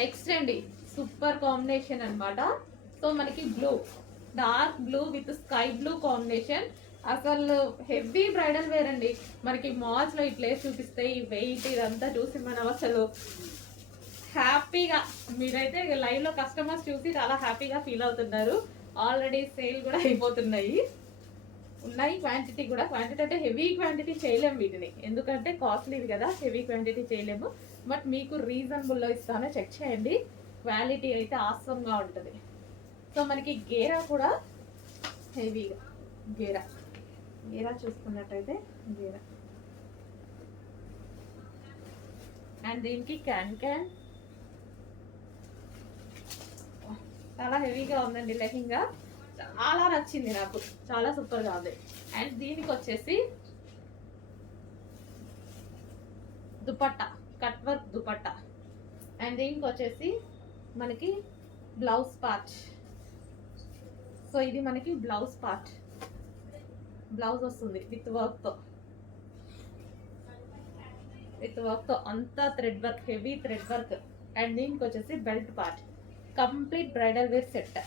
Next అండి, super combination అన్నమాట. So మనకి blue, dark blue with sky blue combination. అసలు హెవీ బ్రైడల్ వేర్ అండి. మనకి మాల్స్ లో ఈ ప్లేస్ చూపిస్తే ఈ వెయిట్ ఇదంతా చూసి మనం అసలు హ్యాపీగా, మీరైతే లైవ్ లో కస్టమర్స్ చూసి చాలా హ్యాపీగా ఫీల్ అవుతున్నారు. ఆల్రెడీ సేల్ కూడా అయిపోతున్నాయి. ఉన్నాయి క్వాంటిటీ కూడా. క్వాంటిటీ అంటే హెవీ క్వాంటిటీ చేయలేము వీటిని, ఎందుకంటే కాస్ట్లీది కదా, హెవీ క్వాంటిటీ చేయలేము. బట్ మీకు రీజనబుల్లో ఇస్తానో చెక్ చేయండి. క్వాలిటీ అయితే ఆసంగా ఉంటుంది. సో మనకి గేరా కూడా హెవీగా, గేరా గేరా చూసుకున్నట్టయితే గేరా, అండ్ దీనికి క్యాన్ క్యాన్ చాలా హెవీగా ఉందండి. లెహంగా చాలా నచ్చింది నాకు, చాలా సూపర్గా ఉంది. అండ్ దీనికి వచ్చేసి dupatta, cut work dupatta. And దీనికి వచ్చేసి మనకి బ్లౌజ్ పార్ట్. సో ఇది మనకి బ్లౌజ్ పార్ట్, బ్లౌజ్ వస్తుంది విత్ వర్క్తో, అంతా thread work, heavy thread work. And దీనికి వచ్చేసి belt part. Complete bridal wear set.